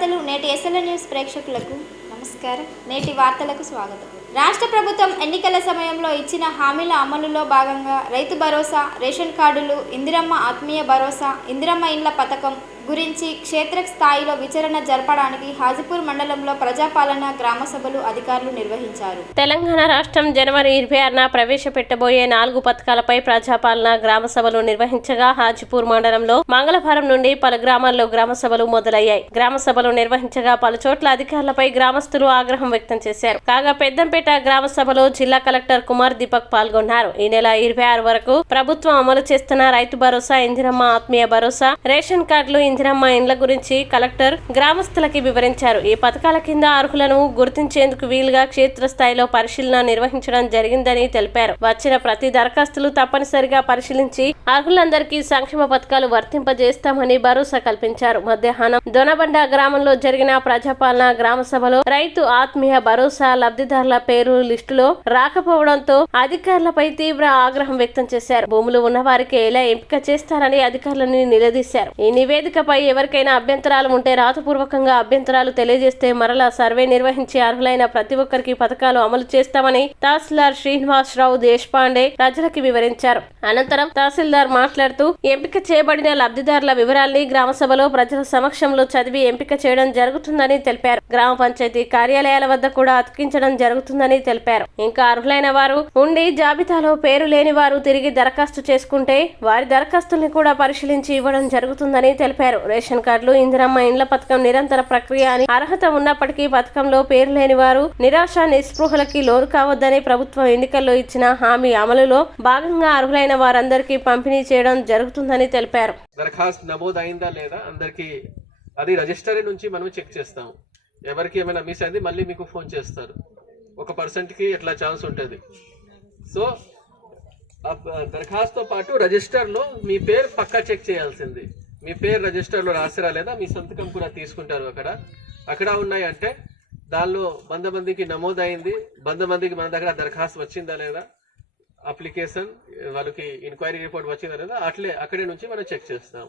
వార్తలు నేటి SLN news ప్రేక్షకులకు నమస్కారం. నేటి వార్తలకు స్వాగతం. రాష్ట్ర ప్రభుత్వం ఎన్నికల సమయంలో ఇచ్చిన హామీల అమలులో భాగంగా రైతు భరోసా, రేషన్ కార్డులు, ఇందిరమ్మ ఆత్మీయ భరోసా, ఇందిరమ్మ ఇండ్ల పథకం గురించి క్షేత్రస్థాయిలో విచారణ జరపడానికి హాజీపూర్ మండలంలో ప్రజాపాలన గ్రామ సభలు అధికారులు నిర్వహించారు. తెలంగాణ రాష్ట్రం జనవరి 26న ప్రవేశపెట్టబోయే 4 పథకాలపై ప్రజాపాలన గ్రామ సభలు నిర్వహించగా హాజీపూర్ మండలంలో మంగళవారం నుండి పలు గ్రామాల్లో గ్రామ సభలు మొదలయ్యాయి. గ్రామ సభలు నిర్వహించగా పలు చోట్ల అధికారులపై గ్రామస్తులు ఆగ్రహం వ్యక్తం చేశారు. కాగా పెద్దంపేట గ్రామ సభలో జిల్లా కలెక్టర్ కుమార్ దీపక్ పాల్గొన్నారు. ఈ నెల 26 వరకు ప్రభుత్వం అమలు చేస్తున్న రైతు భరోసా, ఇందిరమ్మ ఆత్మీయ భరోసా, రేషన్ కార్డులు, ఇందిరమ్మ ఇండ్ల గురించి కలెక్టర్ గ్రామస్తులకి వివరించారు. ఈ పథకాల కింద అర్హులను గుర్తించేందుకు వీలుగా క్షేత్రస్థాయిలో పరిశీలన నిర్వహించడం జరిగిందని తెలిపారు. వచ్చిన ప్రతి దరఖాస్తులు తప్పనిసరిగా పరిశీలించి అర్హులందరికీ సంక్షేమ పథకాలు వర్తింపజేస్తామని భరోసా కల్పించారు. మధ్యాహ్నం దొనబండ గ్రామంలో జరిగిన ప్రజాపాలన గ్రామ సభలో రైతు ఆత్మీయ భరోసా లబ్ధిదారుల పేరు లిస్టులో రాకపోవడంతో అధికారులపై తీవ్ర ఆగ్రహం వ్యక్తం చేశారు. భూములు ఉన్న వారికి ఎలా ఎంపిక చేస్తారని అధికారులను నిలదీశారు. ఈ నివేదికపై ఎవరికైనా అభ్యంతరాలు ఉంటే రాతపూర్వకంగా అభ్యంతరాలు తెలియజేస్తే మరలా సర్వే నిర్వహించి అర్హులైన ప్రతి ఒక్కరికి పథకాలు అమలు చేస్తామని తహసీల్దార్ శ్రీనివాసరావు దేశపాండే ప్రజలకు వివరించారు. అనంతరం తహసీల్దార్ మాట్లాడుతూ ఎంపిక చేయబడిన లబ్ధిదారుల వివరాల్ని గ్రామ సభలో ప్రజల సమక్షంలో చదివి ఎంపిక చేయడం జరుగుతుందని తెలిపారు. గ్రామ పంచాయతీ కార్యాలయాల వద్ద కూడా అతికించడం జరుగుతుందని తెలిపారు. ఇంకా అర్హులైన వారు ఉండి జాబితాలో పేరు లేని వారు తిరిగి దరఖాస్తు చేసుకుంటే వారి దరఖాస్తుల్ని కూడా పరిశీలించి ఇవ్వడం జరుగుతుందని తెలిపారు. రేషన్ కార్డులు, ఇందిరమ్మ ఇండ్ల పథకం నిరంతర ప్రక్రియ అని అర్హత ఉన్నప్పటికీ పథకంలో పేరు లేని వారు నిరాశ నిస్పృహలకి లోను కావద్దని ప్రభుత్వం ఎన్నికల్లో ఇచ్చిన హామీ అమలులో భాగంగా అర్హులైన వారందరికీ పంపిణీ చేయడం జరుగుతుందని తెలిపారు. దరఖాస్తు నమోదైందా లేదా అందరికి అది రిజిస్టర్ నుంచి మనం చెక్ చేస్తాం. ఎవరికి ఏమైనా మిస్ అయింది మళ్ళీ మీకు ఫోన్ చేస్తారు. 1% ఎట్లా ఛాన్స్ ఉంటుంది. సో దరఖాస్తుతో పాటు రిజిస్టర్లో మీ పేరు పక్కా చెక్ చేయాల్సింది. మీ పేరు రిజిస్టర్లో రాసిరా లేదా మీ సంతకం కూడా తీసుకుంటారు. అక్కడ ఉన్నాయి అంటే దానిలో 100 మందికి నమోదైంది, 100 మందికి మన దగ్గర దరఖాస్తు వచ్చిందా లేదా, అప్లికేషన్ వాళ్ళకి ఎంక్వైరీ రిపోర్ట్ వచ్చిందా లేదా, అక్కడే నుంచి మనం చెక్ చేస్తాం.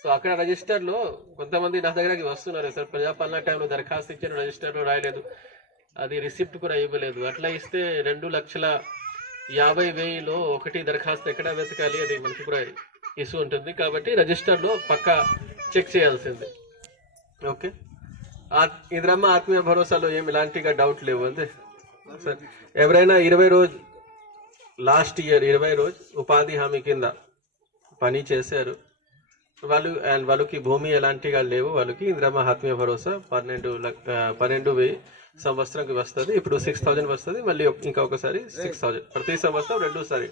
సో అక్కడ రిజిస్టర్లో కొంతమంది నా దగ్గరకి వస్తున్నారు, సార్ ప్రజాపాలన టైంలో దరఖాస్తు ఇచ్చాను, రిజిస్టర్లో రాయలేదు, అది రిసిప్ట్ కూడా ఇవ్వలేదు, అట్లా ఇస్తే 2,50,000లో ఒకటి దరఖాస్తు ఎక్కడ వెతకాలి, అది మనకి కూడా ఇష్యూ ఉంటుంది. కాబట్టి రిజిస్టర్లో పక్కా చెక్ చేయాల్సింది. ఓకే, ఇందిరమ్మ ఆత్మీయ భరోసాలో ఏమి ఇలాంటిగా డౌట్ లేవు అంతే సార్. ఎవరైనా 20 రోజు లాస్ట్ ఇయర్ 20 రోజు ఉపాధి హామీ కింద పని చేశారు వాళ్ళకి భూమి ఎలాంటిగా లేవు, వాళ్ళకి ఇందిరమ్మ ఆత్మీయ భరోసా 12,000 సంవత్సరంకి వస్తుంది. ఇప్పుడు 6,000 వస్తుంది, మళ్ళీ ఇంకా ఒకసారి 6,000 ప్రతి సంవత్సరం 2 సారి.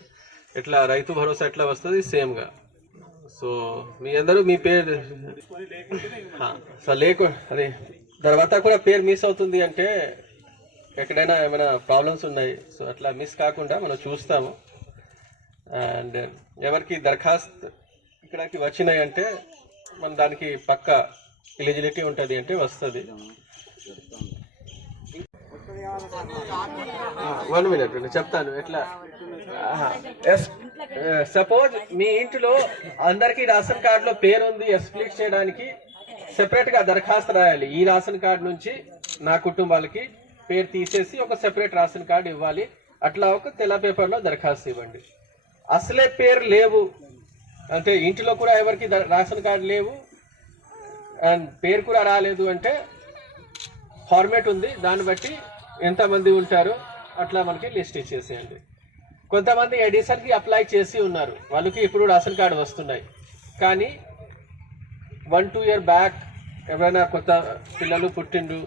ఎట్లా రైతు భరోసా ఎట్లా వస్తుంది సేమ్గా. సో మీ అందరూ మీ పేరు అదే తర్వాత కూడా పేరు మిస్ అవుతుంది అంటే ఎక్కడైనా ఏమైనా ప్రాబ్లమ్స్ ఉన్నాయి. సో అట్లా మిస్ కాకుండా మనం చూస్తాము. అండ్ ఎవరికి దరఖాస్తు ఇక్కడికి వచ్చినాయి అంటే మన దానికి పక్క ఎలిజిబిలిటీ ఉంటుంది అంటే వస్తుంది. 1 minute చెప్తాను ఎట్లా. సపోజ్ మీ ఇంటిలో అందరికి రేషన్ కార్డులో పేరు ఉంది, ఎక్స్ప్లిక్ చేయడానికి సెపరేట్ గా దరఖాస్తు రాయాలి. ఈ రేషన్ కార్డు నుంచి నా కుటుంబాలకి పేరు తీసేసి ఒక సెపరేట్ రేషన్ కార్డు ఇవ్వాలి. అట్లా ఒక తెల్ల పేపర్లో దరఖాస్తు ఇవ్వండి. అసలే పేరు లేవు అంటే ఇంటిలో కూడా ఎవరికి రేషన్ కార్డు లేవు అండ్ పేరు కూడా రాలేదు అంటే ఫార్మేట్ ఉంది, దాన్ని బట్టి ఎంతమంది ఉంటారు అట్లా మనకి లిస్ట్ ఇచ్చేసేయండి. కొంతమంది ఎడిషన్కి అప్లై చేసి ఉన్నారు, వాళ్ళకి ఇప్పుడు రేషన్ కార్డు వస్తున్నాయి. కానీ 1-2 years బ్యాక్ ఎవరైనా కొత్త పిల్లలు పుట్టిండు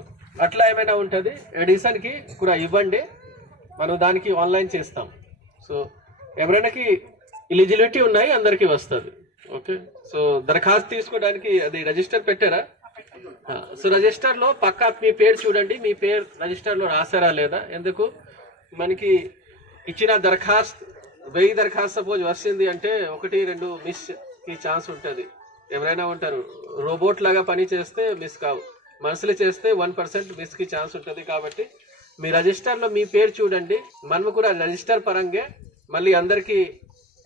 అట్లా ఏమైనా ఉంటుంది, ఎడిషన్కి కూడా ఇవ్వండి, మనం దానికి ఆన్లైన్ చేస్తాం. సో ఎవరైనాకి ఎలిజిబిలిటీ ఉన్నాయి అందరికీ వస్తుంది. ఓకే, సో దరఖాస్తు తీసుకోవడానికి అది రిజిస్టర్ పెట్టారా? సో రిజిస్టర్లో పక్కా మీ పేరు చూడండి, మీ పేరు రిజిస్టర్లో రాసారా లేదా. ఎందుకు మనకి ఇచ్చిన దరఖాస్తు 1000 దరఖాస్తు సపోజ్ వచ్చింది అంటే 1-2 మిస్కి ఛాన్స్ ఉంటుంది. ఎవరైనా ఉంటారు రోబోట్ లాగా పని చేస్తే మిస్ కావు, మనుషులు చేస్తే 1% మిస్కి ఛాన్స్ ఉంటుంది. కాబట్టి మీ రిజిస్టర్లో మీ పేరు చూడండి. మనం కూడా రిజిస్టర్ పరంగా మళ్ళీ అందరికీ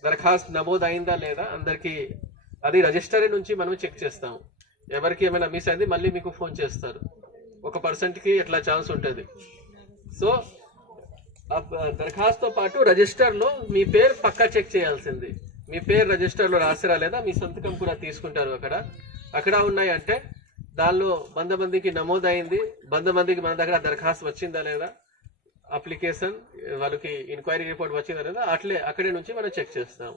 దరఖాస్తు నమోదైందా లేదా అందరికీ అది రిజిస్టర్ నుంచి మనం చెక్ చేస్తాము. ఎవరికి ఏమైనా మిస్ అయింది మళ్ళీ మీకు ఫోన్ చేస్తారు. 1%కి ఎట్లా ఛాన్స్ ఉంటుంది. సో దరఖాస్తుతో పాటు రిజిస్టర్లో మీ పేరు పక్కా చెక్ చేయాల్సింది. మీ పేరు రిజిస్టర్లో రాసిరా లేదా, మీ సంతకం కూడా తీసుకుంటారు. అక్కడ ఉన్నాయి అంటే దానిలో 100 మందికి నమోదైంది, 100 మందికి మన దగ్గర దరఖాస్తు వచ్చిందా లేదా, అప్లికేషన్ వాళ్ళకి ఎంక్వైరీ రిపోర్ట్ వచ్చిందా లేదా, అక్కడే నుంచి మనం చెక్ చేస్తాం.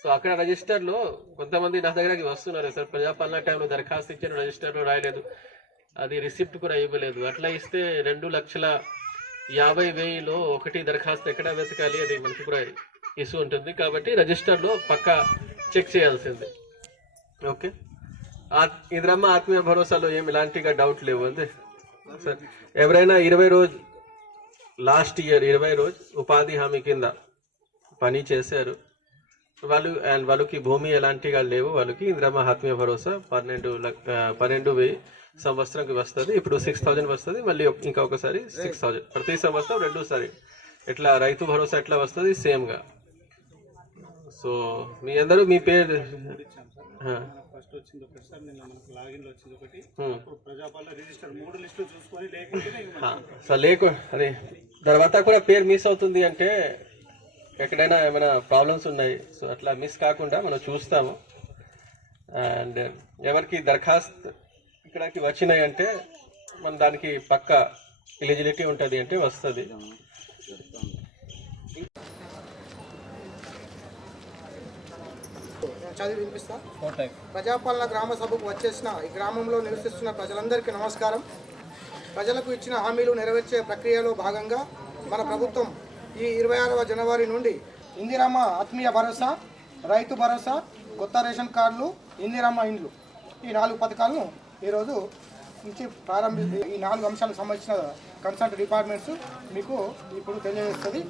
సో అక్కడ రిజిస్టర్లో కొంతమంది నా దగ్గరకి వస్తున్నారు, సార్ ప్రజాపాలన టైంలో దరఖాస్తు ఇచ్చాను, రిజిస్టర్లో రాయలేదు, అది రిసిప్ట్ కూడా ఇవ్వలేదు, అట్లా ఇస్తే 2,50,000లో ఒకటి దరఖాస్తు ఎక్కడ వెతకాలి, అది మనకి కూడా ఇష్యూ ఉంటుంది. కాబట్టి రిజిస్టర్లో పక్కా చెక్ చేయాల్సింది. ఓకే, ఇందిరమ్మ ఆత్మీయ భరోసాలో ఏమి ఇలాంటిగా డౌట్ లేవు అంతే సార్. ఎవరైనా 20 రోజు లాస్ట్ ఇయర్ 20 రోజు ఉపాధి హామీ కింద పని చేశారు వాళ్ళకి భూమి ఎలాంటిగా లేవు, వాళ్ళకి ఇందిరమ్మ ఆత్మీయ భరోసా 12,000 సంవత్సరంకి వస్తుంది. ఇప్పుడు 6,000 వస్తుంది, మళ్ళీ ఇంకా ఒకసారి 6,000 ప్రతి సంవత్సరం 2 సారి. ఎట్లా రైతు భరోసా ఎట్లా వస్తుంది సేమ్గా. సో మీ అందరూ మీ పేరు ఫస్ట్ వచ్చింది ఒకటి సార్, నిన్న మనకు లాగిన్లో వచ్చింది ఒకటి, ప్రజాపాలన రిజిస్టర్ 3 లిస్టులు చూసుకొని లేకుంటే అదే తర్వాత కూడా పేరు మిస్ అవుతుంది అంటే ఎక్కడైనా ఏమైనా ప్రాబ్లమ్స్ ఉన్నాయి. సో అట్లా మిస్ కాకుండా మనం చూస్తాము. అండ్ ఎవరికి దరఖాస్తు ఇక్కడికి వచ్చినాయి అంటే మన దానికి పక్క ఎలిజిబిలిటీ ఉంటుంది అంటే వస్తుంది. చదివి వినిపిస్తా. ప్రజాపాలన గ్రామ సభకు వచ్చేసిన ఈ గ్రామంలో నివసిస్తున్న ప్రజలందరికీ నమస్కారం. ప్రజలకు ఇచ్చిన హామీలు నెరవేర్చే ప్రక్రియలో భాగంగా మన ప్రభుత్వం ఈ 26వ జనవరి నుండి ఇందిరమ్మ ఆత్మీయ భరోసా, రైతు భరోసా, కొత్త రేషన్ కార్డులు, ఇందిరమ్మ ఇండ్లు, ఈ 4 పథకాలను ఈరోజు నుంచి ప్రారంభించి ఈ 4 అంశాలకు సంబంధించిన కన్సల్ట్ డిపార్ట్మెంట్స్ మీకు ఇప్పుడు తెలియజేస్తుంది.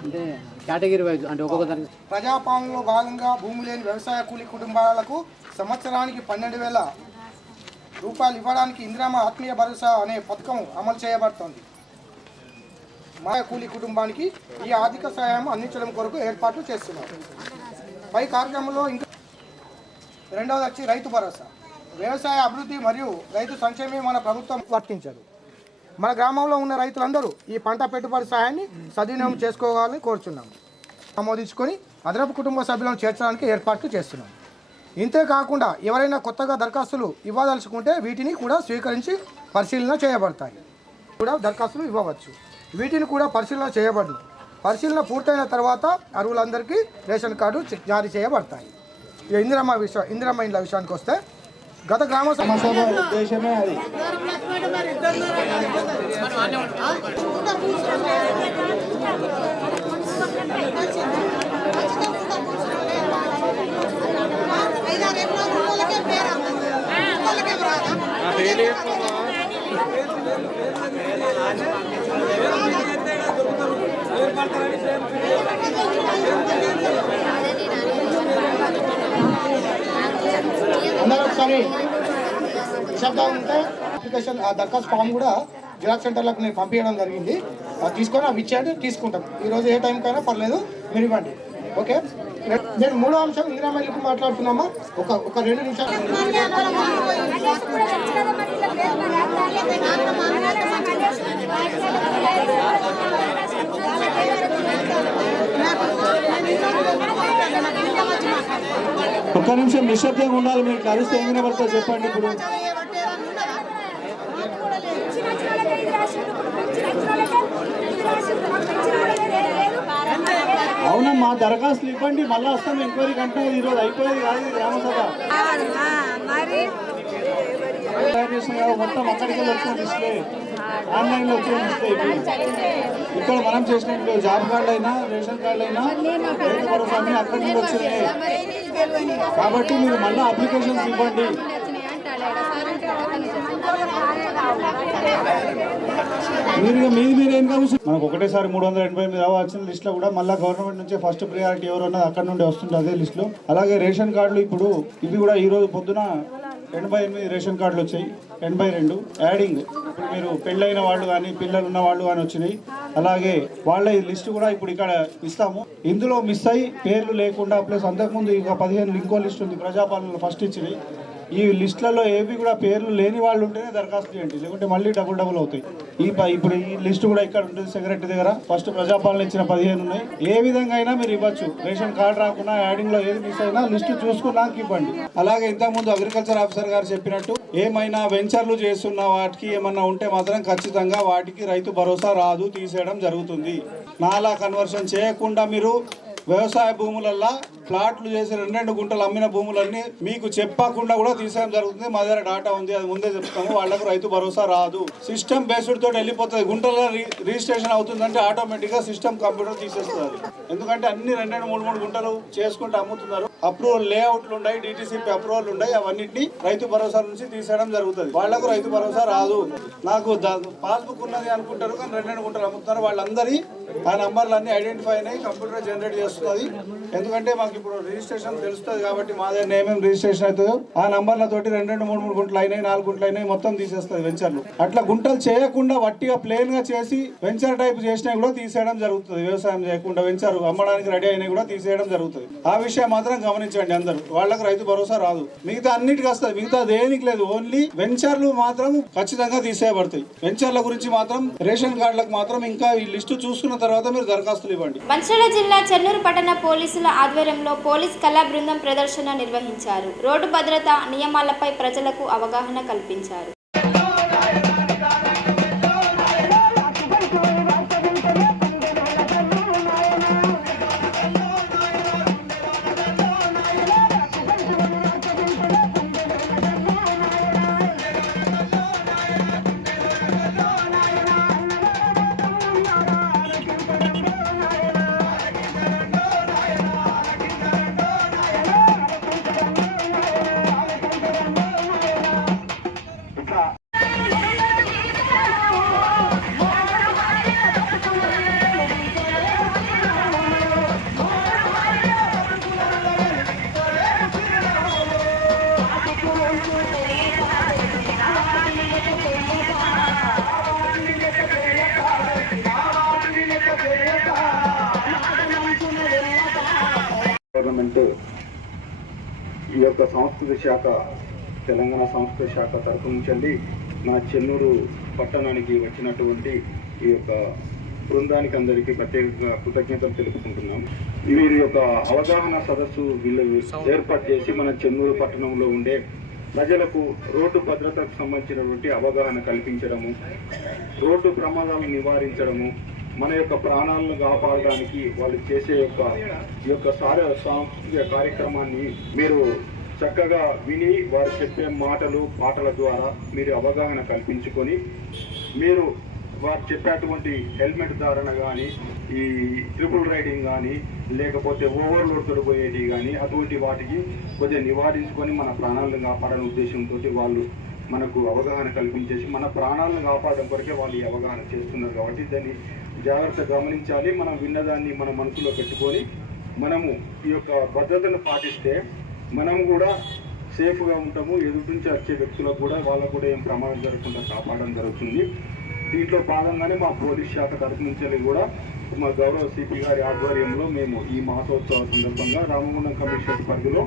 అంటే కేటగిరీ వైజ్ అంటే ఒక్కొక్క దానికి ప్రజాపాలనలో భాగంగా భూమి లేని వ్యవసాయ కూలీ కుటుంబాలకు సంవత్సరానికి 12,000 రూపాయలు ఇవ్వడానికి ఇందిరమ్మ ఆత్మీయ భరోసా అనే పథకం అమలు చేయబడుతోంది. మా కూలీ కుటుంబానికి ఈ ఆర్థిక సహాయం అందించడం కొరకు ఏర్పాట్లు చేస్తున్నారు. పై కార్యక్రమంలో ఇంకా రెండవది వచ్చి రైతు భరోసా. వ్యవసాయ అభివృద్ధి మరియు రైతు సంక్షేమం మన ప్రభుత్వం వర్తించదు. మన గ్రామంలో ఉన్న రైతులందరూ ఈ పంట పెట్టుబడి సహాయాన్ని సద్వినియోగం చేసుకోవాలని కోరుచున్నాము. ఆమోదించుకొని అదనపు కుటుంబ సభ్యులను చేర్చడానికి ఏర్పాట్లు చేస్తున్నాం. ఇంతే కాకుండా ఎవరైనా కొత్తగా దరఖాస్తులు ఇవ్వదలుచుకుంటే వీటిని కూడా స్వీకరించి పరిశీలన చేయబడతాయి. కూడా దరఖాస్తులు ఇవ్వవచ్చు. వీటిని కూడా పరిశీలన చేయబడదు. పరిశీలన పూర్తయిన తర్వాత అర్హులందరికీ రేషన్ కార్డు జారీ చేయబడతాయి. ఇందిరమ్మ ఇండ్ల విషయానికి వస్తే గత గ్రామ సభ ఉద్దేశమే అది. అందరూ ఒకసారి నిశ్శబ్దంగా ఉంటే అప్లికేషన్ దరఖాస్తు ఫామ్ కూడా జిరాక్స్ సెంటర్లకు నేను పంపించడం జరిగింది. తీసుకొని అవి ఇచ్చేయండి, తీసుకుంటాం. ఈరోజు ఏ టైంకైనా పర్లేదు, మీరు ఇవ్వండి. ఓకే, నేను 3వ అంశం ఇందిరమ్మ ఇల్లుకు మాట్లాడుతున్నామా. ఒక 2 నిమిషాలు. ఒక్క నిమిషం నిశ్శబ్దంగా ఉండాలి. మీరు కలిస్తే ఏం వినబడుతుందో చెప్పండి. ఇప్పుడు అవునమ్మా, దరఖాస్తులు ఇవ్వండి, మళ్ళీ వస్తాం ఎంక్వైరీ కంటే. ఈరోజు అయిపోయేది కాదు గ్రామ సభ. మొత్తం అక్కడికి వచ్చిన లిస్టులే, ఆన్లైన్లో వచ్చిన లిస్టులే. ఇక్కడ మనం చేసినట్టు జాబ్ కార్డు అయినా రేషన్ కార్డు అయినా రైతు భరోసా అన్నీ అక్కడి నుండి వచ్చినాయి. కాబట్టి మీరు మళ్ళీ అప్లికేషన్స్ ఇవ్వండి. మీరేం కాదు. మనకు ఒకటేసారి 388 రావాల్సిన లిస్టులో కూడా మళ్ళీ గవర్నమెంట్ నుంచి ఫస్ట్ ప్రియారిటీ ఎవరు ఉన్నది అక్కడ నుండి వస్తుంది అదే లిస్టులో. అలాగే రేషన్ కార్డులు ఇప్పుడు ఇవి కూడా ఈరోజు పొద్దున 88 రేషన్ కార్డులు వచ్చాయి. 82 యాడింగ్. ఇప్పుడు మీరు పెళ్ళైన వాళ్ళు కానీ పిల్లలు ఉన్న వాళ్ళు కానీ వచ్చినాయి. అలాగే వాళ్ళ లిస్టు కూడా ఇప్పుడు ఇక్కడ ఇస్తాము. ఇందులో మిస్ అయ్యి పేర్లు లేకుండా ప్లస్ అంతకుముందు ఇంకా 15 ఇంకో లిస్ట్ ఉంది ప్రజాపాలనలో ఫస్ట్ ఇచ్చినాయి. ఈ లిస్టులలో ఏవి కూడా పేర్లు లేని వాళ్ళు ఉంటేనే దరఖాస్తు చేయండి, లేకుంటే మళ్ళీ డబుల్ అవుతాయి. ఇప్పుడు ఈ లిస్టు కూడా ఇక్కడ ఉంటుంది సెక్రటరీ దగ్గర. ఫస్ట్ ప్రజాపాలన ఇచ్చిన 15 ఉన్నాయి. ఏ విధంగా అయినా మీరు ఇవ్వచ్చు. రేషన్ కార్డు రాకుండా యాడింగ్ లో ఏది మిస్ అయినా లిస్టు చూసుకున్నాక ఇవ్వండి. అలాగే ఇంతకుముందు అగ్రికల్చర్ ఆఫీసర్ గారు చెప్పినట్టు ఏమైనా వెంచర్లు చేస్తున్న వాటికి ఏమన్నా ఉంటే మాత్రం ఖచ్చితంగా వాటికి రైతు భరోసా రాదు, తీసేయడం జరుగుతుంది. నాలా కన్వర్షన్ చేయకుండా మీరు వ్యవసాయ భూములల్లో ప్లాట్లు చేసి 2 గుంటలు అమ్మిన భూములన్నీ మీకు చెప్పకుండా కూడా తీసేయడం జరుగుతుంది. మా దగ్గర డాటా ఉంది, అది ముందే చెప్తాము. వాళ్లకు రైతు భరోసా రాదు. సిస్టమ్ బేస్డ్ తోటి వెళ్ళిపోతుంది. గుంటల్లో రిజిస్ట్రేషన్ అవుతుందంటే ఆటోమేటిక్గా సిస్టమ్ కంప్యూటర్ తీసేస్తుంది. ఎందుకంటే అన్ని 2, 3 గుంటలు చేసుకుంటూ అమ్ముతున్నారు. అప్రూవల్ లేఅవుట్లు ఉన్నాయి, డిటిసిపి అప్రూవల్ ఉన్నాయి. అవన్నింటినీ రైతు భరోసా నుంచి తీసేయడం జరుగుతుంది. వాళ్లకు రైతు భరోసా రాదు. నాకు పాస్బుక్ ఉన్నది అనుకుంటారు కానీ 2 గుంటలు అమ్ముతున్నారు. వాళ్ళందరి ఆ నంబర్లన్నీ ఐడెంటిఫై అయినాయి, కంప్యూటర్ జనరేట్ చేస్తుంది. ఎందుకంటే మాకు ఇప్పుడు రిజిస్ట్రేషన్ తెలుస్తుంది కాబట్టి మా దగ్గర ఏమేమి రిజిస్ట్రేషన్ అవుతుందో ఆ నంబర్లతోటి 2, 3 గుంటలు అయినాయి, 4 గుంటలు అయినాయి మొత్తం తీసేస్తుంది వెంచర్లు. అట్లా గుంటలు చేయకుండా వట్టిగా ప్లేన్ గా చేసి వెంచర్ టైప్ చేసినా కూడా తీసేయడం జరుగుతుంది. వ్యవసాయం చేయకుండా వెంచర్ అమ్మడానికి రెడీ అయినా కూడా తీసేయడం జరుగుతుంది. ఆ విషయం మాత్రం గమనించండి అందరూ. వాళ్ళకి రైతు భరోసా రాదు. మిగతా అన్నిటికీ వస్తుంది, మిగతా దేనికి లేదు. ఓన్లీ వెంచర్లు మాత్రం ఖచ్చితంగా తీసేయబడతాయి. వెంచర్ల గురించి మాత్రం రేషన్ కార్డులకు మాత్రం ఇంకా ఈ లిస్టు చూసుకున్న తర్వాత మీరు దరఖాస్తులు ఇవ్వండి. మంచిర్యాల జిల్లా చెన్నూరు పట్టణ పోలీసుల ఆధ్వర్యంలో పోలీస్ కళా బృందం ప్రదర్శన నిర్వహించారు. రోడ్డు భద్రత నియమాలపై ప్రజలకు అవగాహన కల్పించారు. గవర్నమెంట్ ఈ యొక్క సంస్కృతి శాఖ తెలంగాణ సంస్కృతి శాఖ తరఫు నుంచి మన చెన్నూరు పట్టణానికి వచ్చినటువంటి ఈ యొక్క బృందానికి అందరికీ ప్రత్యేకంగా కృతజ్ఞతలు తెలుపుకుంటున్నాం. వీరి యొక్క అవగాహన సదస్సు వీళ్ళు ఏర్పాటు చేసి మన చెన్నూరు పట్టణంలో ఉండే ప్రజలకు రోడ్డు భద్రతకు సంబంధించినటువంటి అవగాహన కల్పించడము, రోడ్డు ప్రమాదాలను నివారించడము, మన యొక్క ప్రాణాలను కాపాడడానికి వాళ్ళు చేసే ఈ యొక్క సాంస్కృతిక కార్యక్రమాన్ని మీరు చక్కగా విని వారు చెప్పే మాటలు పాటల ద్వారా మీరు అవగాహన కల్పించుకొని మీరు వారు చెప్పేటువంటి హెల్మెట్ ధారణ కానీ, ఈ ట్రిపుల్ రైడింగ్ కానీ, లేకపోతే ఓవర్లోడ్ తొడిపోయేది కానీ అటువంటి వాటికి కొద్దిగా నివారించుకొని మన ప్రాణాలను కాపాడని ఉద్దేశంతో వాళ్ళు మనకు అవగాహన కల్పించేసి మన ప్రాణాలను కాపాడడం కొరకే వాళ్ళు ఈ అవగాహన చేస్తున్నారు. కాబట్టి దాన్ని జాగ్రత్తగా గమనించాలి. మనం విన్నదాన్ని మన మనసులో పెట్టుకొని మనము ఈ యొక్క భద్రతను పాటిస్తే మనం కూడా సేఫ్గా ఉంటాము. ఎదుటి నుంచి వచ్చే వ్యక్తులకు కూడా వాళ్ళకు కూడా ఏం ప్రమాదం జరగకుండా కాపాడడం జరుగుతుంది. దీంట్లో భాగంగానే మా పోలీస్ శాఖ తరఫు నుంచి కూడా మా గౌరవ సిపి గారి ఆధ్వర్యంలో మేము ఈ మాసోత్సవ సందర్భంగా రామగుండం కమిషనర్ పరిధిలో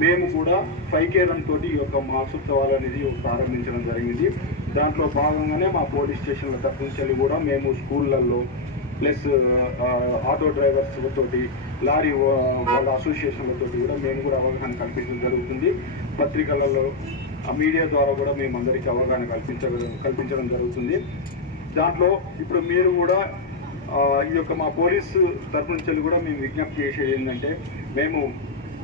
మేము కూడా 5K రన్ తోటి ఈ యొక్క మాసోత్సవాలు అనేది ప్రారంభించడం జరిగింది. దాంట్లో భాగంగానే మా పోలీస్ స్టేషన్ల తరఫు నుంచి కూడా మేము స్కూళ్ళల్లో ప్లస్ ఆటో డ్రైవర్స్ తోటి లారీ వాళ్ళ అసోసియేషన్లతో కూడా మేము కూడా అవగాహన కల్పించడం జరుగుతుంది. పత్రికలలో మీడియా ద్వారా కూడా మేము అందరికీ అవగాహన కల్పించడం జరుగుతుంది. దాంట్లో ఇప్పుడు మీరు కూడా ఈ యొక్క మా పోలీసు తరఫు నుంచి కూడా మేము విజ్ఞప్తి చేసేది ఏంటంటే, మేము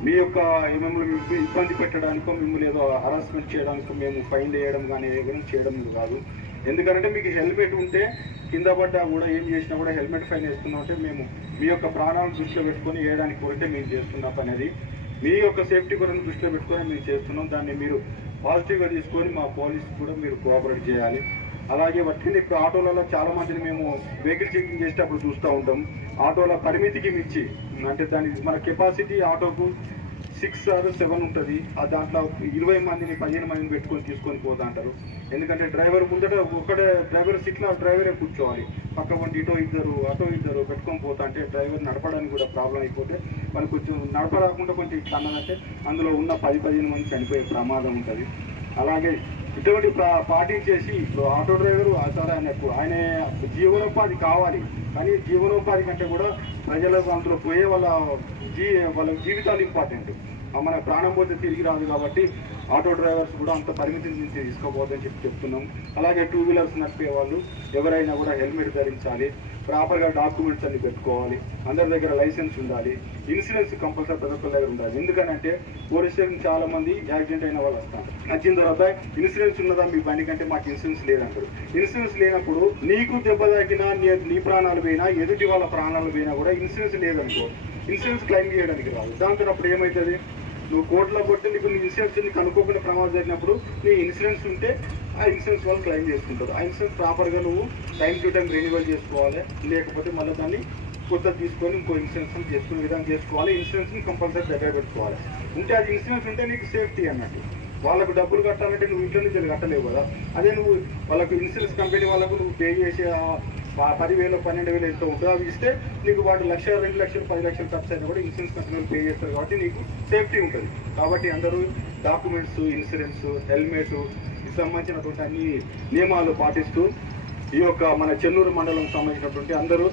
మీ యొక్క మిమ్మల్ని ఇబ్బంది పెట్టడానికో మిమ్మల్ని ఏదో హరాస్మెంట్ చేయడానికో మేము ఫైన్ వేయడం కానీ ఏదైనా చేయడం కాదు. ఎందుకంటే మీకు హెల్మెట్ ఉంటే కింద పడ్డా కూడా ఏం చేసినా కూడా హెల్మెట్ ఫైన్ వేస్తున్నాం అంటే మేము మీ యొక్క ప్రాణాలను దృష్టిలో పెట్టుకొని వేయడానికి కొరకే మేము చేస్తున్న పని. అది మీ యొక్క సేఫ్టీ కొరకు దృష్టిలో పెట్టుకొని మేము చేస్తున్నాం. దాన్ని మీరు పాజిటివ్గా తీసుకొని మా పోలీసు కూడా మీరు కోఆపరేట్ చేయాలి. అలాగే వచ్చింది ఇప్పుడు ఆటోలలో చాలా మందిని మేము వెహికల్ చెకింగ్ చేసేటప్పుడు చూస్తూ ఉంటాం. ఆటోల పరిమితికి మించి అంటే దాని మన కెపాసిటీ ఆటోకు 6 or 7 ఉంటుంది. దాంట్లో 20 మందిని 15 మందిని పెట్టుకొని తీసుకొని పోతా అంటారు. ఎందుకంటే డ్రైవర్ ముందట ఒకటే డ్రైవర్ సీట్లో డ్రైవరే కూర్చోవాలి, పక్క వంటి అటో ఇద్దరు పెట్టుకొని పోతా అంటే డ్రైవర్ నడపడానికి కూడా ప్రాబ్లం అయిపోతే వాళ్ళు కొంచెం నడపరాకుండా కొంచెం ఇట్లా అన్నదంటే అందులో ఉన్న 10-15 మంది చనిపోయే ప్రమాదం ఉంటుంది. అలాగే ఇటువంటి పాటించేసి ఇప్పుడు ఆటో డ్రైవరు సరే ఆయన జీవనోపాధి కావాలి, కానీ జీవనోపాధి కంటే కూడా ప్రజలకు అందులో పోయే వాళ్ళ జీవితాలు ఇంపార్టెంట్. మన ప్రాణం పోతే తిరిగి రాదు కాబట్టి ఆటో డ్రైవర్స్ కూడా అంత పరిమితి నుంచి తీసుకోబోదని చెప్తున్నాం. అలాగే 2 వీలర్స్ నడిపే వాళ్ళు ఎవరైనా కూడా హెల్మెట్ ధరించాలి, ప్రాపర్గా డాక్యుమెంట్స్ అన్ని పెట్టుకోవాలి, అందరి దగ్గర లైసెన్స్ ఉండాలి, ఇన్సూరెన్స్ కంపల్సరీ ప్రతి ఒక్కరి దగ్గర ఉండాలి. ఎందుకనంటే పోలీస్ స్టేషన్ చాలా మంది యాక్సిడెంట్ అయిన వాళ్ళు వస్తారు, వచ్చిన తర్వాత ఇన్సూరెన్స్ ఉన్నదా మీ బండి కంటే మాకు ఇన్సూరెన్స్ లేదంటారు. ఇన్సూరెన్స్ లేనప్పుడు నీకు దెబ్బ తాకినా నీ ప్రాణాలు పోయినా ఎదుటి వాళ్ళ ప్రాణాలు పోయినా కూడా ఇన్సూరెన్స్ లేదనుకో, ఇన్సూరెన్స్ క్లెయిమ్ చేయడానికి రాదు. దాంతో అప్పుడు ఏమవుతుంది, నువ్వు కోర్టులో కొట్టి నీకు నీ ఇన్సూరెన్స్ కనుక్కోకుండా ప్రమాదం జరిగినప్పుడు నీ ఇన్సూరెన్స్ ఉంటే ఆ ఇన్సూరెన్స్ వాళ్ళు క్లెయిమ్ చేసుకుంటారు. ఆ ఇన్సూరెన్స్ ప్రాపర్గా నువ్వు టైం టు టైం రెన్యువల్ చేసుకోవాలి, లేకపోతే మళ్ళీ దాన్ని కొత్త తీసుకొని ఇంకో ఇన్సూరెన్స్ చేసుకునే విధంగా చేసుకోవాలి. ఇన్సూరెన్స్ని కంపల్సరీ దగ్గర పెట్టుకోవాలి. ఉంటే అది ఇన్సూరెన్స్ ఉంటే నీకు సేఫ్టీ అన్నట్టు. వాళ్ళకు డబ్బులు కట్టాలంటే నువ్వు ఇంట్లో నుంచి కట్టలేవు కదా, అదే నువ్వు వాళ్ళకు ఇన్సూరెన్స్ కంపెనీ వాళ్ళకు నువ్వు పే చేసే 10,000-12,000 ఎంత ఉంటుందో అవి ఇస్తే నీకు వాటి 1,00,000, 2,00,000, 10,00,000 ఖర్చు అయినా కూడా ఇన్సూరెన్స్ కంపెనీ పే చేస్తారు కాబట్టి నీకు సేఫ్టీ ఉంటుంది. కాబట్టి అందరూ డాక్యుమెంట్స్, ఇన్సూరెన్స్, హెల్మెట్ సంబంధించినటువంటి అన్ని నియమాలు పాటిస్తూ ఈ యొక్క మన చెన్నూరు మండలం సంబంధించినటువంటి అందరూ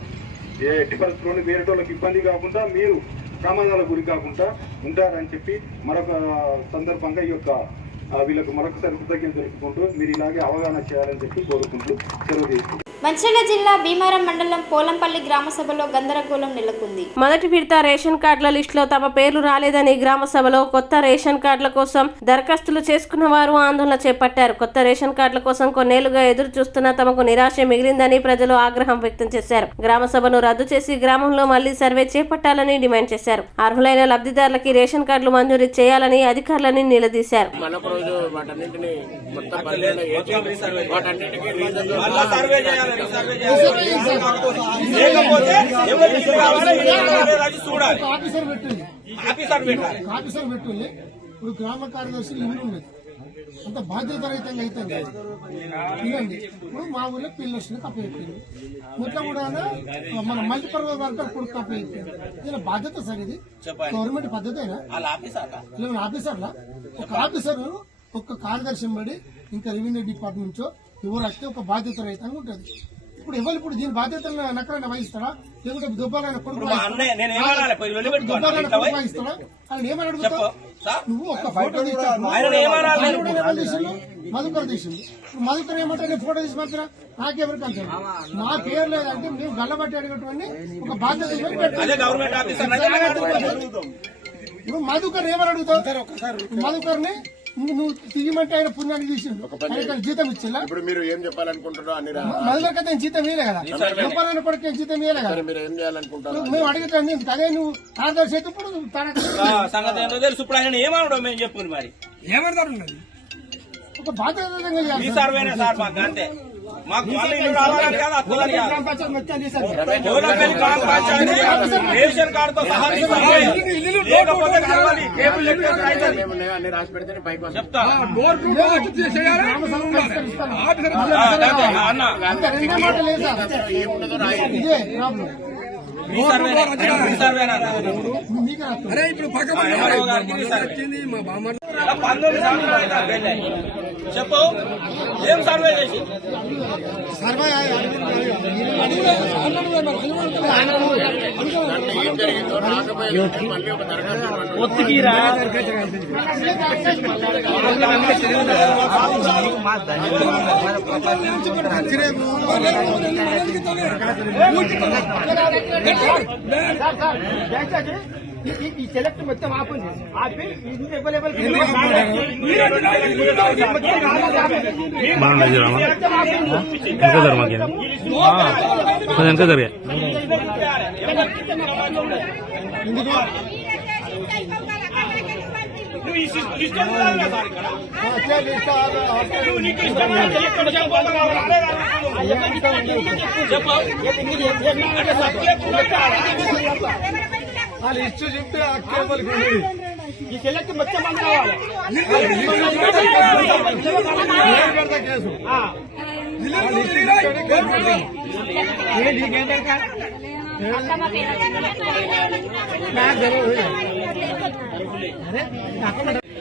ఎట్టి పరిస్థితుల్లోనూ వేరేటోళ్ళకి ఇబ్బంది కాకుండా మీరు ప్రమాదాలకు గురి కాకుండా ఉంటారని చెప్పి మరొక సందర్భంగా ఈ యొక్క వీళ్ళకు మరొకసారి కృతజ్ఞతలు తెలుపుకుంటూ మీరు ఇలాగే అవగాహన చేయాలని చెప్పి కోరుకుంటూ సెలవు తీసుకుంటాం. మంచిర్యాల జిల్లా భీమారం మండలం పోలంపల్లి గ్రామ సభలో గందరగోళం నెలకొంది. మొదటి విడత రేషన్ కార్డుల లిస్టులో తమ పేర్లు రాలేదని గ్రామ సభలో కొత్త రేషన్ కార్డుల కోసం దరఖాస్తులు చేసుకున్న వారు ఆందోళన చేపట్టారు. కొత్త రేషన్ కార్డుల కోసం కొన్నేళ్లుగా ఎదురు చూస్తున్నా తమకు నిరాశ మిగిలిందని ప్రజలు ఆగ్రహం వ్యక్తం చేశారు. గ్రామ సభను రద్దు చేసి గ్రామంలో మళ్లీ సర్వే చేపట్టాలని డిమాండ్ చేశారు. అర్హులైన లబ్ధిదారులకి రేషన్ కార్డులు మంజూరు చేయాలని అధికారులని నిలదీశారు. ఆఫీసర్ పెట్టుంది. ఇప్పుడు గ్రామ కార్యదర్శి ఇల్లు ఉన్నది, అంత బాధ్యతారహితంగా అయితే వినండి. ఇప్పుడు మా ఊళ్ళో పిల్లర్స్ని కప్పయిపోయింది, ముట్ల కూడా మన మల్టీపర్పస్ వర్కర్ కొడుకు కప్పయిపోయింది. ఇలా బాధ్యత సార్, ఇది గవర్నమెంట్ పద్ధతేనా? లేవన్నా ఆఫీసర్లా ఒక ఆఫీసర్ ఒక్క కార్యదర్శి బడి ఇంకా రెవెన్యూ డిపార్ట్మెంట్ నుంచో ఎవరు వస్తే ఒక బాధ్యత రహితంగా ఉంటుంది. ఇప్పుడు ఎవరు ఇప్పుడు దీని బాధ్యతలను నక్కలైనా వహిస్తారా, లేకుంటే దుబ్బాలైన కొడుకు వహిస్తాడా? ఆయన ఏమని అడుగుతావు నువ్వు? ఒక్క ఫోటో తీసాడు మధుకర్ తీసింది. ఇప్పుడు మధుకర్ ఏమంటే నేను ఫోటో తీసి మాత్రం నాకెవరికి అంటారు, మా పేరు లేదంటే మేము గల్లబట్టి అడిగేటువంటి ఒక బాధ్యత. ఇప్పుడు మధుకర్ ఏమని అడుగుతావు? మధుకర్ని నువ్వు తీయమంటే ఆయన పుణ్యానికి తీసిండు, ఆయన జీతం ఇచ్చిందా? ఇప్పుడు మీరు ఏం చెప్పాలనుకుంటున్నారు? మధుకర్ కదా జీతం ఇయ్యలే కదా, చెప్పాలని కొడుకు జీతం ఇయ్యలే కదా. మీరు ఏం చేయాలనుకుంటారు? మేము అడుగుతాం అదే నువ్వు కార్యదర్శి అయితే ఇప్పుడు తెలుసు. ఇప్పుడు ఆయన ఏమన్నాడు మేము చెప్పుకుని మరి ఏమంటారు ఒక బాధ్యతంగా అంతే. మాకు రేషన్ కార్డుతో సహా అన్ని రాసి పెడితే పైకి చెప్తా. ఏముండదో రాయి. ఇదే ప్రాబ్లం. అరే ఇప్పుడు పక్క 19 చెప్పు ఏం సర్వే చేసి సర్వే ఏం జరిగిందో రాకపోతే మళ్ళీ ఒక దరఖాస్తు ఈ సెలెక్ట్ మొత్తం ఆపండి, ఆపి అవైలబుల్ లిస్టు చెప్తే ఈ చెల్లెకి మొత్తం మంది కావాలి.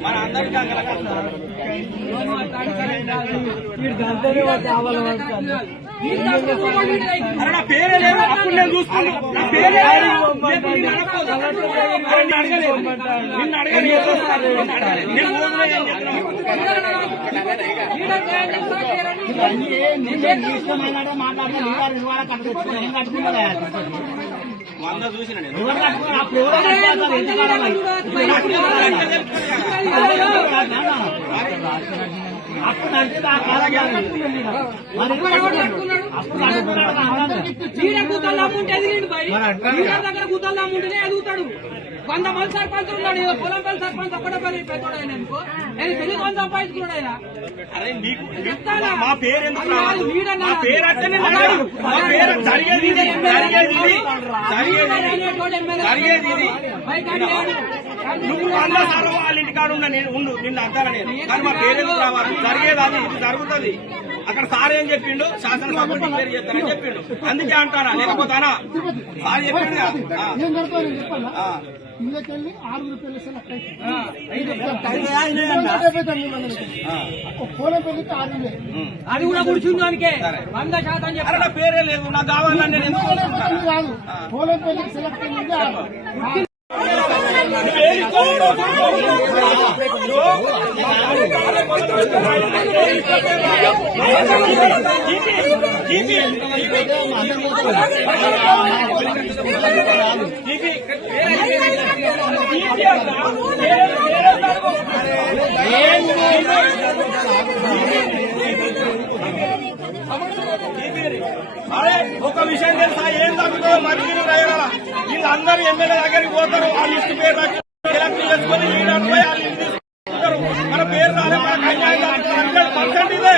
మన అందరికీ అరే నా పేరే లేదు, అప్పుడు నేను చూసుకున్నాను. నా పేరే అడగలేదు, నిన్ను అడగలేదు. వంద చూసిన నేను దగ్గర కూతలు అమ్ముంటేనే ఎదుగుతాడు. 100 మంది సర్పంచులు ఉన్నాడు. ఏదో పొలం పల్లి సర్పంచ్ ఒక్కడే పెద్దోడు ఆయన అనుకో, నేను పెళ్లి కొంత సంపాదించుకున్నాడు ఆయన. అరే మీకు మా పేరు ఎందుకు రాదు? మా పేరు అట్టనే జరిగేది నువ్వు అన్న సార్ వాళ్ళ ఇంటికాడ ఉన్న నేను నిన్ను అంటారా నేను, కానీ మా పేరు ఎందుకు రావాలి? జరిగేది అది ఇది జరుగుతుంది. అక్కడ సార్ ఏం చెప్పిండు, శాసనసభ డిక్లేర్ చేస్తానని చెప్పిండు, అందుకే అంటారా? లేకపోతానా? సార్ చెప్పిండు ఇళ్ళకెళ్ళి 6 పెళ్లి సెలెక్ట్ పోలం పెళ్లికి 6 అది కూడా కూర్చుందానికే 100% అరే నా పేరే లేదు, నాకు కావాలని నేను ఎందుకు కాదు. పోలం పెళ్లికి సెలెక్ట్ అయింది 6. అరే ఒక విషయం తెలుసా, ఏం తగ్గుతుందో మంచి వీళ్ళందరూ ఎమ్మెల్యే దగ్గరికి పోతారు, ఆ లిస్టు పేరు సెలెక్ట్ చేసుకొని మన పేరు రాలే, మనకు అన్యాయం 100% ఇదే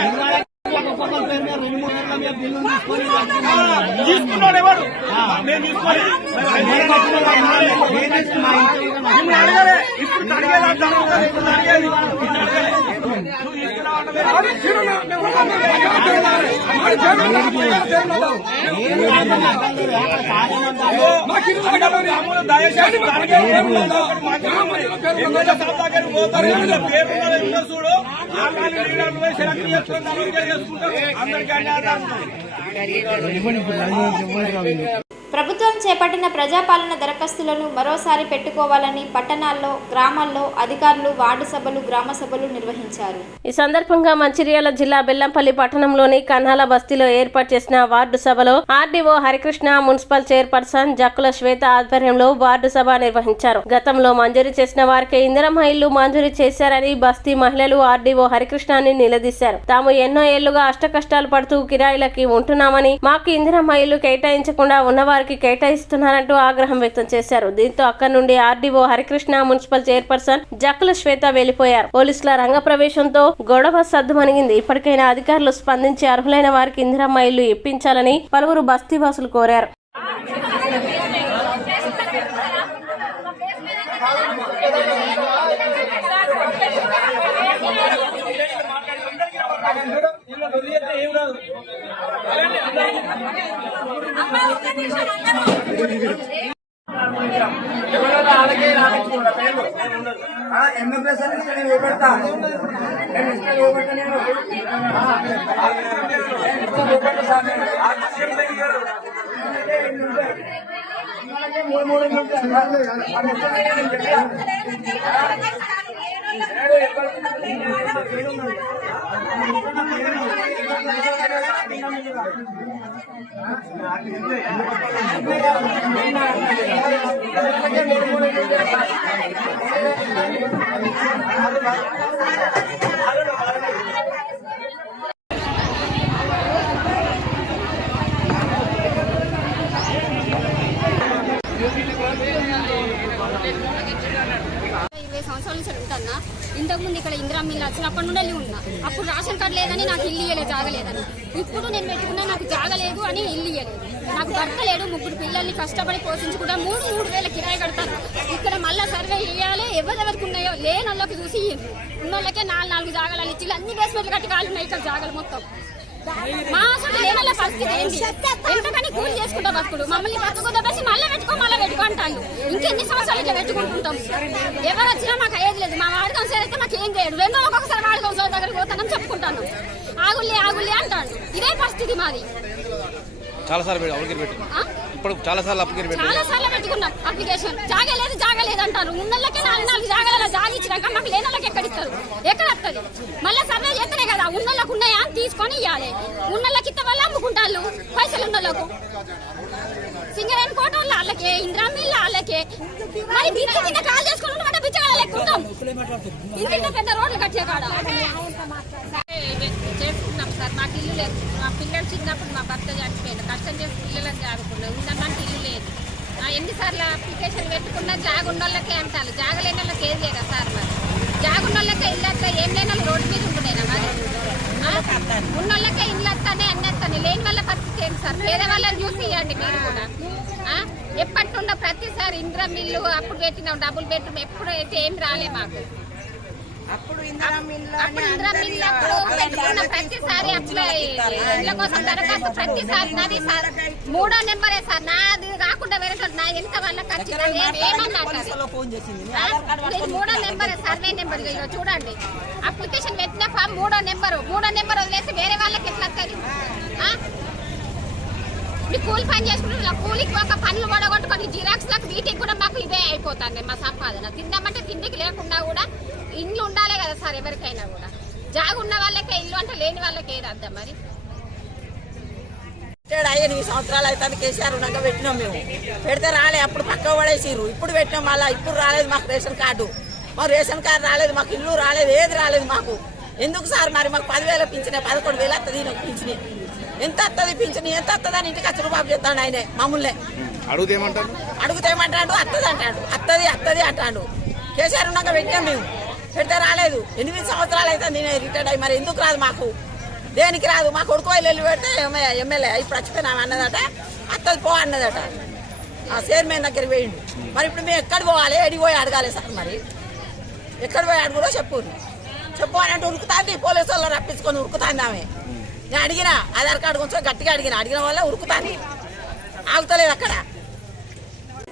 తీసుకున్నాడు. ఎవరు నేను తీసుకోలేదు, అడగలే. ఇప్పుడు అడిగేది జరుగుతుంది, ఇప్పుడు అడిగేది దయచేసి పేరు చూడు, సెలెక్ట్ చేసుకుంటారు. అందరికీ అన్యాయం. ప్రభుత్వం చేపట్టిన ప్రజాపాలన దరఖాస్తులను మరోసారి పెట్టుకోవాలని పట్టణాల్లో, గ్రామాల్లో అధికారులు వార్డు సభలు, గ్రామ సభలు నిర్వహించారు. ఈ సందర్భంగా మంచిర్యాల జిల్లా బెల్లంపల్లి పట్టణంలోని కన్నాల బస్తీలో ఏర్పాటు చేసిన వార్డు సభలో RDO Harikrishna, municipal chairperson Jakkula Swetha ఆధ్వర్యంలో వార్డు సభ నిర్వహించారు. గతంలో మంజూరు చేసిన వారికి ఇందిరమ్మ ఇల్లు మంజూరు చేశారని బస్తీ మహిళలు ఆర్డీఓ హరికృష్ణాన్ని నిలదీశారు. తాము ఎన్నో ఏళ్లుగా అష్టకష్టాలు పడుతూ కిరాయిలకి ఉంటున్నామని, మాకు ఇందిరమ్మ ఇల్లు కేటాయించకుండా ఉన్నవారికి కేటాయిస్తున్నారంటూ ఆగ్రహం వ్యక్తం చేశారు. దీంతో అక్కడి నుండి RDO Harikrishna, municipal chairperson Jakkula Swetha వెళ్లిపోయారు. పోలీసుల రంగప్రవేశంతో గొడవ సద్దుమణిగింది. ఇప్పటికైనా అధికారులు స్పందించి అర్హులైన వారికి ఇందిరమ్మ ఇల్లు ఇప్పించాలని పలువురు బస్తీవాసులు కోరారు. సంవత్సరాల నుంచి ఉంటాను. ఇంతకుముందు ఇక్కడ ఇందిరా మిల్లు వచ్చినప్పటి నుండి ఉన్నా. అప్పుడు రేషన్ కార్డు లేదని నాకు ఇల్లు ఇయ్యలేదు, జాగలేదని. ఇప్పుడు నేను పెట్టుకున్నా నాకు జాగలేదు అని ఇల్లు ఇయ్యలేదు. నాకు భర్త లేడు, 3 పిల్లల్ని కష్టపడి పోషించుకుంటా 3,000 కిరాయి కడతాను. ఇక్కడ మళ్ళీ సర్వే చేయాలి, ఎవరెవరికి ఉన్నాయో లేని వాళ్ళకి చూసి ఉన్నోళ్ళకే 4 జాగాలు ఇచ్చి అన్ని బేస్మెంట్లు కట్టి కాళ్ళు ఉన్నాయి ఇక్కడ జాగాలు మొత్తం. మా అసలు లేని పరిస్థితి ఏంటి? ఎంతకని కూలి చేసుకుంటా బతుకుడు, మమ్మల్ని బతుకుదా బసి మళ్ళీ పెట్టుకో అంటాను. ఇంకెన్ని సంవత్సరాలు ఇట్లా పెట్టుకుంటుంటాం? ఎవరు వచ్చినా మాకు అయ్యేది లేదు. మా వాడి కౌన్సిలర్ అయితే మాకు ఏం చేయడు. రెండో ఒక్కొక్కసారి వాడి కౌన్సిలర్ దగ్గరికి పోతానని చెప్పుకుంటాను. ఆగులే అంటాడు. ఇదే పరిస్థితి మాది. చాలా సార్లు పెట్టుకున్నాం అప్లికేషన్. జాగలేదు అంటారు. ఉన్నోళ్ళకే 4 జాగాల జాగిచ్చినాక మాకు లేని వాళ్ళకి ఎక్కడ ఇస్తారు? ఎక్కడ వస్తుంది? మళ్ళీ సర్వే చేస్తేనే కదా ఉన్నోళ్ళకు ఉన్నాయా అని తీసుకొని ఇవ్వాలి. ఉన్నోళ్ళకి ఇత్త వల్ల అమ్ముకుంటారు పైసలు ఉన్నోళ్ళకు. సింగరేణి కోట వాళ్ళకే, ఇందిరా మిల్ల వాళ్ళకే. మరి బిచ్చ కింద కాల్ చేసుకుని ఉండమంటే బిచ్చగాళ్ళ ఎక్కుంటాం. ఇంత పెద్ద రోడ్లు కట్టే కాడ చేసుకున్నాం సార్. మాకు ఇల్లు లేదు. మా పిల్లలు చిన్నప్పుడు మా భర్త చనిపోయింది. కష్టం చేసి పిల్లలను జాగుకున్నాం. ఉందమ్మంటే ఇల్లు లేదు. ఎన్నిసార్లు అప్లికేషన్ పెట్టుకున్నా జాగున్నోళ్ళకే అంటారు. జాగలేని వాళ్ళకి ఏది లేదా సార్? మరి జాగున్నోళ్ళకే ఇల్లు వస్తా, ఏం లేని వాళ్ళు రోడ్డు మీద ఉంటున్నాయినా? మరి ఉన్నోళ్ళకే ఇల్లు వస్తానే అన్నీ వస్తాయి. లేని వాళ్ళ పరిస్థితి ఏంటి సార్? వేరే వాళ్ళని చూసి ఇవ్వండి మీరు కూడా. ఎప్పటినుండో ప్రతిసారి ఇందిరా మిల్లు అప్పుడు పెట్టినాం, డబుల్ బెడ్రూమ్ ఎప్పుడైతే ఏం రాలే మాకు. అప్పుడు ఇందిరా మిల్లు పెట్టుకున్న ప్రతిసారి అప్లై ఇళ్ళ కోసం దరఖాస్తు ప్రతిసారి నాది సార్ 3వ నెంబరే సార్. నాది కాకుండా వేరే నా ఎంత వాళ్ళకి వచ్చింది ఏమన్నా 3వ నెంబర్ సర్వే నెంబర్ చూడండి. అప్లికేషన్ పెట్టిన ఫామ్ 3వ నెంబర్ వదిలేసి వేరే వాళ్ళకి ఎట్లా వస్తుంది? మీ కూలి పని చేసుకుంటే కూలికి ఒక పనులు పడగొట్టుకొని జిరాక్స్లకు వీటికి కూడా మాకు ఇదే అయిపోతుంది మా సంపాదన. తిందామంటే తిండికి లేకుండా కూడా ఇల్లు ఉండాలి కదా సార్ ఎవరికైనా కూడా. జాగున్న వాళ్ళకే ఇల్లు అంటే లేని వాళ్ళకి ఏది అర్థం? మరి 8 సంవత్సరాలు అవుతుంది. కేసీఆర్ ఉన్నాక పెట్టినాం మేము. పెడితే రాలే, అప్పుడు పక్క పడేసిర్రు. ఇప్పుడు పెట్టినాం మళ్ళీ. ఇప్పుడు రాలేదు మాకు రేషన్ కార్డు. మాకు రేషన్ కార్డు రాలేదు, మాకు ఇల్లు రాలేదు, ఏది రాలేదు మాకు. ఎందుకు సార్? మరి మాకు 10,000 పింఛనే, 11,000 వస్తుంది పింఛని. ఎంత వస్తుంది పింఛని? ఎంత వస్తుంది అని ఇంటికి వచ్చి రూపాయలు చెప్తాడు ఆయనే మమ్మల్ని. అడిగితే ఏమంటాడు? అత్తది అంటాడు. కేసీఆర్ ఉన్నాక పెట్టాం మేము. పెడితే రాలేదు. 8 సంవత్సరాలు అయితే నేను రిటైర్డ్ అయ్యి. మరి ఎందుకు రాదు మాకు? దేనికి రాదు? మా కొడుకు వెళ్ళి పెడితే ఎమ్మెల్యే ఇప్పుడు వచ్చిపోయినా అన్నదట. అత్తది పో అన్నదట. చైర్మన్ దగ్గర వేయండు. మరి ఇప్పుడు మేము ఎక్కడ పోవాలి? ఎడికి పోయి అడగాలి సార్? మరి ఎక్కడ పోయి అడుగులో చెప్పు అని అంటే ఉరుకుతాంది. పోలీసు వాళ్ళు రప్పించుకొని ఉరుకుతాంది ఆమె. నేను అడిగిన ఆధార్ కార్డు కొంచెం గట్టిగా అడిగిన వల్ల ఉరుకుతాని ఆగుతలేదు అక్కడ.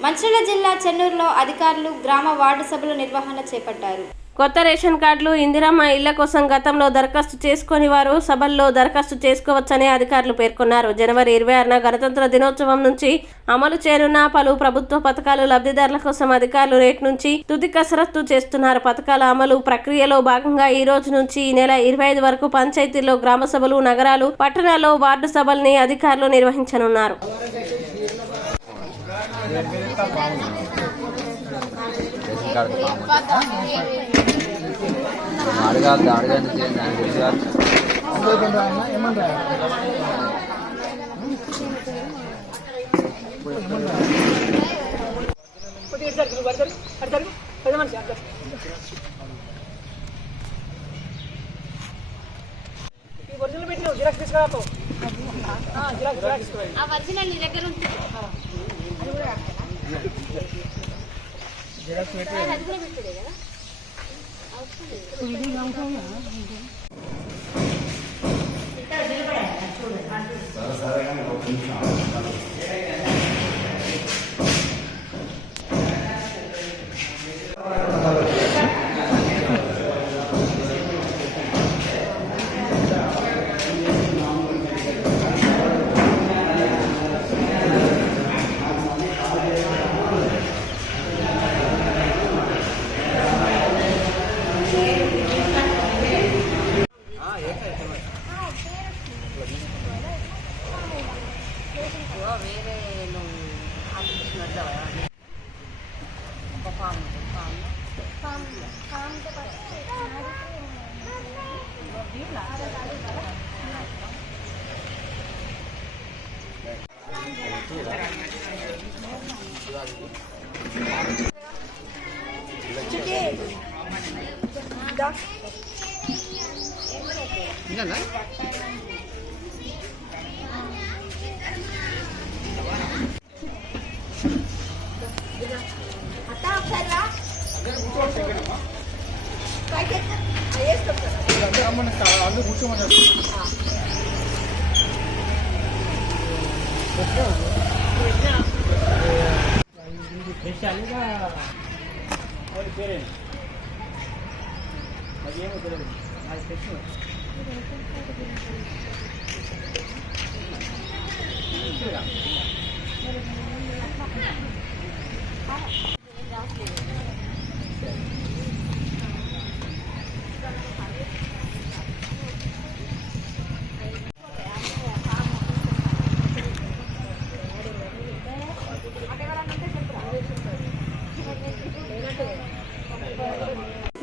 మంచిర్యాల జిల్లా చెన్నూరులో అధికారులు గ్రామ వార్డు సభల నిర్వహణ చేపట్టారు. కొత్త రేషన్ కార్డులు, ఇందిరమ్మ ఇళ్ల కోసం గతంలో దరఖాస్తు చేసుకుని వారు సభల్లో దరఖాస్తు చేసుకోవచ్చని అధికారులు పేర్కొన్నారు. జనవరి 26న గణతంత్ర దినోత్సవం నుంచి అమలు చేరున్న పలు ప్రభుత్వ పథకాలు లబ్ధిదారుల కోసం అధికారులు రేటు నుంచి తుది కసరత్తు చేస్తున్నారు. పథకాల అమలు ప్రక్రియలో భాగంగా ఈ రోజు నుంచి ఈ నెల 25 వరకు పంచాయతీల్లో గ్రామ సభలు, నగరాలు, పట్టణాల్లో వార్డు సభల్ని అధికారులు నిర్వహించనున్నారు. తినాలా అందరూ కూర్చోమన్నారు.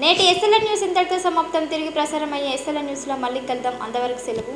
నేటి ఎస్ఎల్ఎన్ న్యూస్ ఇంతటితో సమాప్తం. తిరిగి ప్రసారం అయ్యే ఎస్ఎల్ఎన్ న్యూస్లో మళ్ళీ కలుద్దాం. అంతవరకు సెలవు.